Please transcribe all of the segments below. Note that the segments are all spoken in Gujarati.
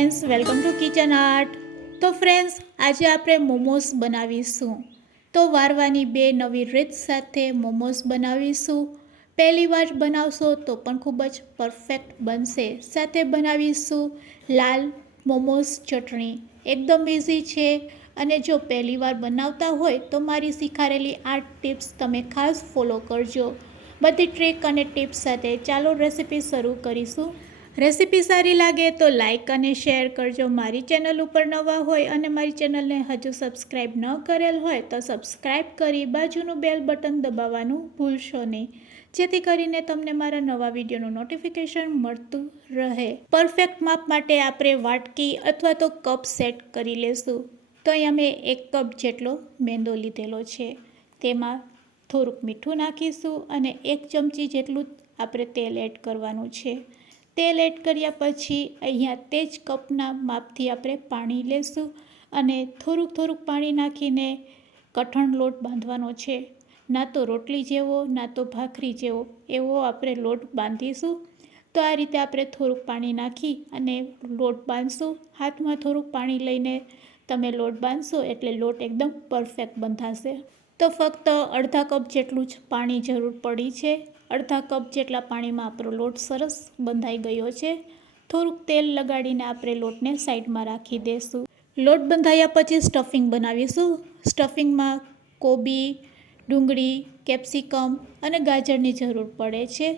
Friends, welcome to kitchen art. તો ફ્રેન્ડ્સ, આજે આપણે મોમોસ બનાવીશું. તો વારવાની બે નવી રીત સાથે મોમોસ બનાવીશું. પહેલી વાર બનાવશો તો પણ ખૂબ જ પરફેક્ટ બનશે. સાથે બનાવીશું લાલ મોમોસ ચટણી. એકદમ ઇઝી છે અને જો પહેલી વાર બનાવતા હોય તો મારી શીખાડેલી આ ટિપ્સ તમે ખાસ ફોલો કરજો. બધી ટ્રીક અને ટિપ્સ સાથે ચાલો રેસીપી શરૂ કરીશું. રેસીપી સારી લાગે તો લાઇક અને શેર કરજો. મારી ચેનલ ઉપર નવા હોય અને મારી ચેનલને હજુ સબસ્ક્રાઈબ ન કરેલ હોય તો સબસ્ક્રાઈબ કરી બાજુનું બેલ બટન દબાવવાનું ભૂલશો નહીં, જેથી કરીને તમને મારા નવા વિડીયોનું નોટિફિકેશન મળતું રહે. પરફેક્ટ માપ માટે આપણે વાટકી અથવા તો કપ સેટ કરી લેશું. તો અહીંયા મેં 1 કપ જેટલો મેંદો લીધેલો છે. તેમાં થોડુંક મીઠું નાખીશું અને 1 ચમચી જેટલું આપણે તેલ એડ કરવાનું છે. તેલ એડ કર્યા પછી અહીંયા તે જ કપના માપથી આપણે પાણી લેશું અને થોડુંક પાણી નાખીને કઠણ લોટ બાંધવાનો છે. ના તો રોટલી જેવો ના તો ભાખરી જેવો એવો આપણે લોટ બાંધીશું. તો આ રીતે આપણે થોડુંક પાણી નાખી અને લોટ બાંધશું. હાથમાં થોડુંક પાણી લઈને તમે લોટ બાંધશો એટલે લોટ એકદમ પરફેક્ટ બંધાશે. તો ફક્ત અડધા કપ જેટલું જ પાણી જરૂર પડી છે. અડધા કપ જેટલા પાણીમાં આપણો લોટ સરસ બંધાઈ ગયો છે. થોડુંક તેલ લગાડીને આપણે લોટને સાઈડમાં રાખી દઈશું. લોટ બંધાયા પછી સ્ટફિંગ બનાવીશું. સ્ટફિંગમાં કોબી, ડુંગળી, કેપ્સિકમ અને ગાજરની જરૂર પડે છે.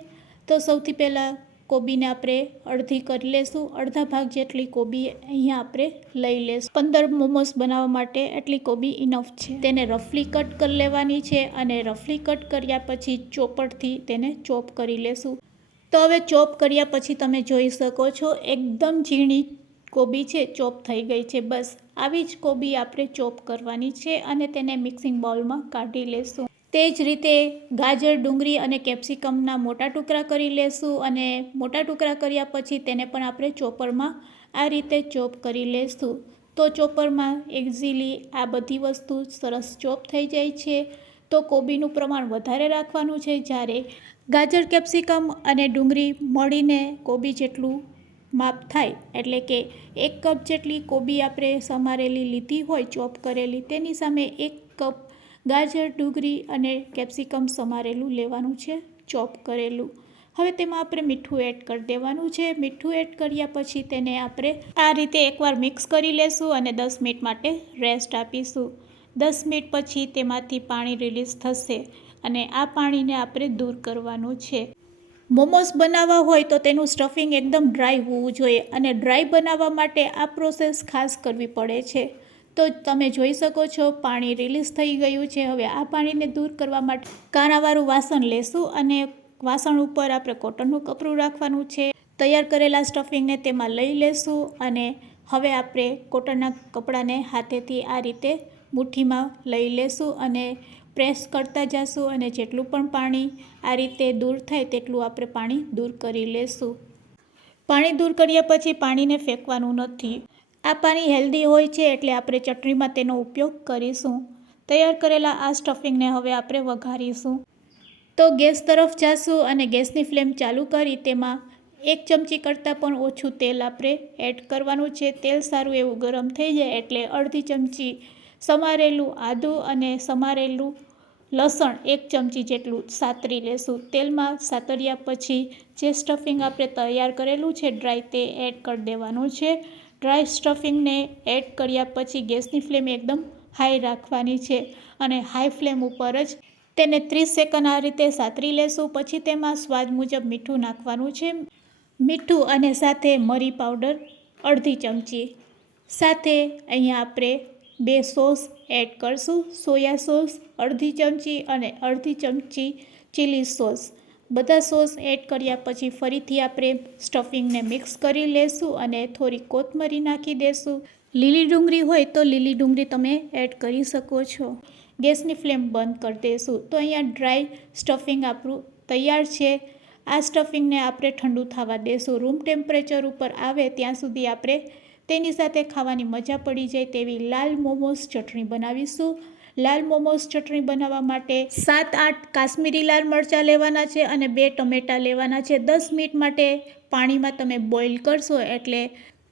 તો સૌથી પહેલાં કોબીને આપણે અડધી કરી લેશું. અડધા ભાગ જેટલી કોબી અહીંયા આપણે લઈ લેશું. 15 મોમોસ બનાવવા માટે એટલી કોબી ઇનફ છે. તેને રફલી કટ કરી લેવાની છે અને રફલી કટ કર્યા પછી ચોપરથી તેને ચોપ કરી લેશું. તો હવે ચોપ કર્યા પછી તમે જોઈ શકો છો એકદમ ઝીણી કોબી છે, ચોપ થઈ ગઈ છે. બસ આવી જ કોબી આપણે ચોપ કરવાની છે અને તેને મિક્સિંગ બાઉલમાં કાઢી લેશું. તે જ રીતે ગાજર, ડુંગળી અને કેપ્સિકમના મોટા ટુકડા કરી લેશું અને મોટા ટુકડા કર્યા પછી તેને પણ આપણે ચોપરમાં આ રીતે ચોપ કરી લેશું. તો ચોપરમાં ઇઝીલી આ બધી વસ્તુ સરસ ચોપ થઈ જાય છે. તો કોબીનું પ્રમાણ વધારે રાખવાનું છે. જ્યારે ગાજર, કેપ્સિકમ અને ડુંગળી મળીને કોબી જેટલું માપ થાય એટલે કે 1 કપ જેટલી કોબી આપણે સમારેલી લીધી હોય ચોપ કરેલી, તેની સામે 1 કપ ગાજર, ડુંગળી અને કેપ્સિકમ સમારેલું લેવાનું છે, ચોપ કરેલું. હવે તેમાં આપણે મીઠું એડ કરી દેવાનું છે. મીઠું એડ કર્યા પછી તેને આપણે આ રીતે એકવાર મિક્સ કરી લેશું અને 10 મિનિટ માટે રેસ્ટ આપીશું. 10 મિનિટ પછી તેમાંથી પાણી રિલીઝ થશે અને આ પાણીને આપણે દૂર કરવાનું છે. મોમોસ બનાવવા હોય તો તેનું સ્ટફિંગ એકદમ ડ્રાય હોવું જોઈએ અને ડ્રાય બનાવવા માટે આ પ્રોસેસ ખાસ કરવી પડે છે. તો તમે જોઈ શકો છો પાણી રિલીઝ થઈ ગયું છે. હવે આ પાણીને દૂર કરવા માટે કાણાવાળું વાસણ લેશું અને વાસણ ઉપર આપણે કોટનનું કપડું રાખવાનું છે. તૈયાર કરેલા સ્ટફિંગને તેમાં લઈ લેશું અને હવે આપણે કોટનના કપડાને હાથેથી આ રીતે મુઠ્ઠીમાં લઈ લેશું અને પ્રેસ કરતા જશું અને જેટલું પણ પાણી આ રીતે દૂર થાય તેટલું આપણે પાણી દૂર કરી લેશું. પાણી દૂર કર્યા પછી પાણીને ફેંકવાનું નથી. આ પાણી હેલ્ધી હોય છે એટલે આપણે ચટણીમાં તેનો ઉપયોગ કરીશું. તૈયાર કરેલા આ સ્ટફિંગને હવે આપણે વઘારીશું. તો ગેસ તરફ જાશું અને ગેસની ફ્લેમ ચાલુ કરી તેમાં 1 ચમચી કરતાં પણ ઓછું તેલ આપણે એડ કરવાનું છે. તેલ સારું એવું ગરમ થઈ જાય એટલે અડધી ચમચી સમારેલું આદું અને સમારેલું લસણ 1 ચમચી જેટલું સાતરી લેશું. તેલમાં સાતર્યા પછી જે સ્ટફિંગ આપણે તૈયાર કરેલું છે ડ્રાય, તે એડ કરી દેવાનું છે. ડ્રાય સ્ટફિંગને એડ કર્યા પછી ગેસની ફ્લેમ એકદમ હાઈ રાખવાની છે અને હાઈ ફ્લેમ ઉપર જ તેને 30 સેકન્ડ આ રીતે સાતરી લેશું. પછી તેમાં સ્વાદ મુજબ મીઠું નાખવાનું છે. મીઠું અને સાથે મરી પાવડર અડધી ચમચી. સાથે અહીંયા આપણે 2 સોસ એડ કરશું. સોયા સોસ અડધી ચમચી અને અડધી ચમચી ચીલી સોસ. બધા સોસ એડ કર્યા પછી ફરીથી આપણે સ્ટફિંગને મિક્સ કરી લેશું અને થોડી કોથમરી નાખી દેશું. લીલી ડુંગળી હોય તો લીલી ડુંગળી તમે એડ કરી શકો છો. ગેસની ફ્લેમ બંધ કરી દઈશું. તો અહીંયા ડ્રાય સ્ટફિંગ આપણું તૈયાર છે. આ સ્ટફિંગને આપણે ઠંડુ થવા દેશું. રૂમ ટેમ્પરેચર ઉપર આવે ત્યાં સુધી આપણે તેની સાથે ખાવાની મજા પડી જાય તેવી લાલ મોમોસ ચટણી બનાવીશું. લાલ મોમોસ ચટણી બનાવવા માટે 7-8 કાશ્મીરી લાલ મરચાં લેવાના છે અને 2 ટમેટાં લેવાના છે. 10 મિનિટ માટે પાણીમાં તમે બોઇલ કરશો એટલે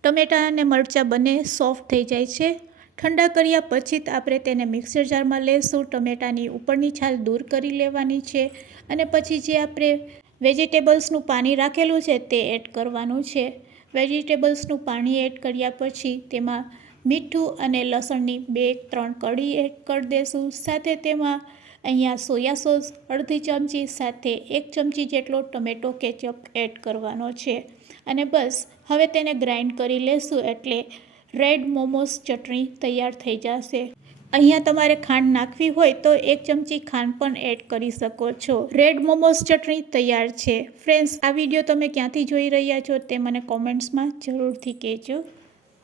ટમેટાં અને મરચાં બંને સોફ્ટ થઈ જાય છે. ઠંડા કર્યા પછી જ આપણે તેને મિક્સર જારમાં લેશું. ટમેટાની ઉપરની છાલ દૂર કરી લેવાની છે અને પછી જે આપણે વેજીટેબલ્સનું પાણી રાખેલું છે તે એડ કરવાનું છે. વેજીટેબલ્સનું પાણી એડ કર્યા પછી તેમાં મીઠું અને લસણની 2-3 કળી એડ કરી દઈશું. સાથે તેમાં અહીંયા સોયા સોસ અડધી ચમચી સાથે 1 ચમચી જેટલો ટમેટો કેચઅપ એડ કરવાનો છે અને બસ હવે તેને ગ્રાઇન્ડ કરી લેશું એટલે રેડ મોમોસ ચટણી તૈયાર થઈ જશે. અહીંયા તમારે ખાંડ નાખવી હોય તો 1 ચમચી ખાંડ પણ એડ કરી શકો છો. રેડ મોમોસ ચટણી તૈયાર છે. ફ્રેન્ડ્સ, આ વિડીયો તમે ક્યાંથી જોઈ રહ્યા છો તે મને કોમેન્ટ્સમાં જરૂરથી કહેજો.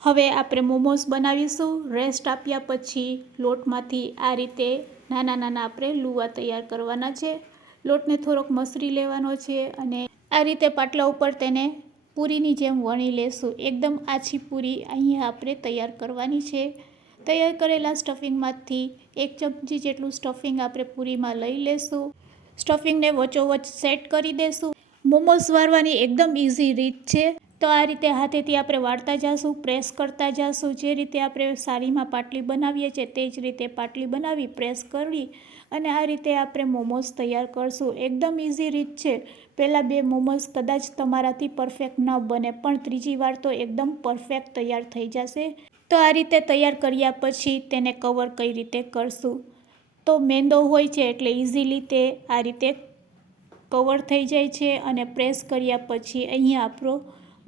હવે આપણે મોમોસ બનાવીશું. રેસ્ટ આપ્યા પછી લોટમાંથી આ રીતે નાના નાના આપણે લુવા તૈયાર કરવાના છે. લોટને થોડોક મસરી લેવાનો છે અને આ રીતે પાટલા ઉપર તેને પૂરીની જેમ વણી લેશું. એકદમ આછી પૂરી અહીંયા આપણે તૈયાર કરવાની છે. તૈયાર કરેલા સ્ટફિંગમાંથી 1 ચમચી જેટલું સ્ટફિંગ આપણે પૂરીમાં લઈ લેશું. સ્ટફિંગને વચ્ચોવચ્ચ સેટ કરી દેશું. મોમોસ વાળવાની એકદમ ઇઝી રીત છે. તો આ રીતે હાથેથી આપણે વાળતા જઈશું, પ્રેસ કરતા જઈશું. જે રીતે આપણે સારીમાં પાટલી બનાવીએ છીએ તે જ રીતે પાટલી બનાવી પ્રેસ કરી અને આ રીતે આપણે મોમોસ તૈયાર કરશું. એકદમ ઇઝી રીત છે. પહેલાં 2 મોમોસ કદાચ તમારાથી પરફેક્ટ ન બને પણ ત્રીજી વાર તો એકદમ પરફેક્ટ તૈયાર થઈ જશે. તો આ રીતે તૈયાર કર્યા પછી તેને કવર કઈ રીતે કરશું. તો મેંદો હોય છે એટલે ઇઝીલી તે આ રીતે કવર થઈ જાય છે અને પ્રેસ કર્યા પછી અહીંયા આપણો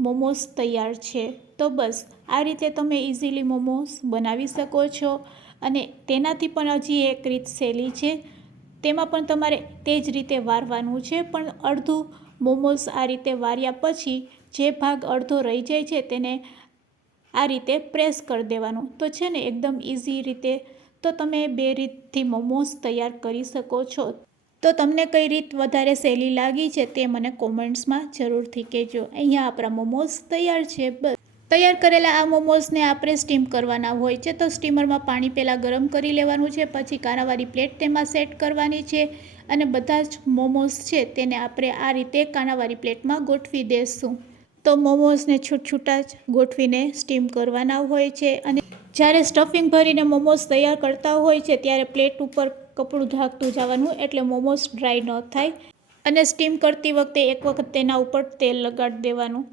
મોમોસ તૈયાર છે. તો બસ આ રીતે તમે ઇઝીલી મોમોસ બનાવી શકો છો. અને તેનાથી પણ હજી એક રીત સહેલી છે. તેમાં પણ તમારે તે જ રીતે વારવાનું છે પણ અડધું મોમોસ આ રીતે વાર્યા પછી જે ભાગ અડધો રહી જાય છે તેને આ રીતે પ્રેસ કરી દેવાનું. તો છે ને એકદમ ઇઝી રીતે તો તમે 2 રીતથી મોમોસ તૈયાર કરી શકો છો. તો તમને કઈ રીત વધારે સહેલી લાગી છે તે મને કોમેન્ટ્સમાં જરૂરથી કહેજો. અહીંયા આપણા મોમોસ તૈયાર છે. બસ તૈયાર કરેલા આ મોમોસને આપણે સ્ટીમ કરવાના હોય છે. તો સ્ટીમરમાં પાણી પહેલાં ગરમ કરી લેવાનું છે. પછી કાણાવાળી પ્લેટ તેમાં સેટ કરવાની છે અને બધા જ મોમોસ છે તેને આપણે આ રીતે કાણાવાળી પ્લેટમાં ગોઠવી દઈશું. તો મોમોસને છૂટા જ ગોઠવીને સ્ટીમ કરવાના હોય છે. અને જ્યારે સ્ટફિંગ ભરીને મોમોસ તૈયાર કરતા હોય છે ત્યારે પ્લેટ ઉપર કપડું ઢાંકતું જવાનું એટલે મોમોસ ડ્રાય ન થાય. અને સ્ટીમ કરતી વખતે એક વખત તેના ઉપર તેલ લગાડી દેવાનું.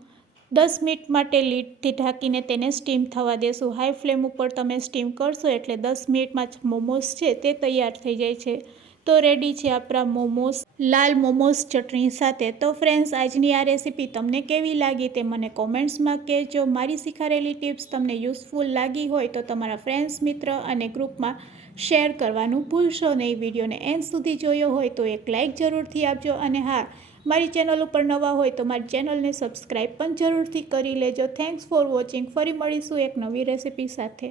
10 મિનિટ માટે લીડથી ઢાંકીને તેને સ્ટીમ થવા દેશું. હાઈ ફ્લેમ ઉપર તમે સ્ટીમ કરશો એટલે 10 મિનિટમાં જ મોમોસ છે તે તૈયાર થઈ જાય છે. તો રેડી છે આપણા મોમોસ લાલ મોમોસ ચટણી સાથે. તો ફ્રેન્ડ્સ, આજની આ રેસીપી તમને કેવી લાગી તે મને કોમેન્ટ્સમાં કહેજો. મારી શીખાડેલી ટિપ્સ તમને યુઝફુલ લાગી હોય તો તમારા ફ્રેન્ડ્સ, મિત્ર અને ગ્રુપમાં શેર કરવાનું ભૂલશો નહીં. વિડીયોને એન્ડ સુધી જોયો હોય તો એક લાઇક જરૂરથી આપજો. અને હા, મારી ચેનલ ઉપર નવા હોય તો મારી ચેનલને સબસ્ક્રાઈબ પણ જરૂરથી કરી લેજો. Thanks for watching. ફરી મળીશું એક નવી રેસીપી સાથે.